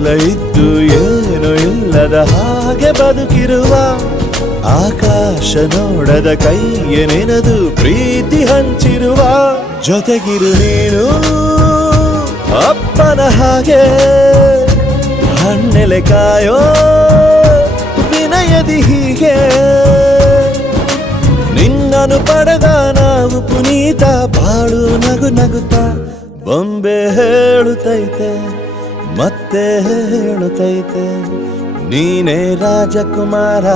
ಎಲ್ಲ ಇದ್ದು ಏನು ಇಲ್ಲದ ಹಾಗೆ ಬದುಕಿರುವ ಆಕಾಶ ನೋಡದ ಕೈಯ ನೆನೆದು ಪ್ರೀತಿ ಹಂಚಿರುವ ಜೊತೆಗಿರು ನೀನು ಅಪ್ಪನ ಹಾಗೆ ಹಣ್ಣೆಲೆ ಕಾಯೋ ವಿನಯದಿ ಹೀಗೆ ನಿನ್ನನು ಪಡೆದ ನಾವು ಪುನೀತ ಬಾಳು ನಗು ನಗುತ್ತಾ ಬೊಂಬೆ ಹೇಳುತ್ತೈತೆ ಮತ್ತೆ ಹೇಳುತ್ತೈತೆ ನೀನೇ ರಾಜಕುಮಾರ.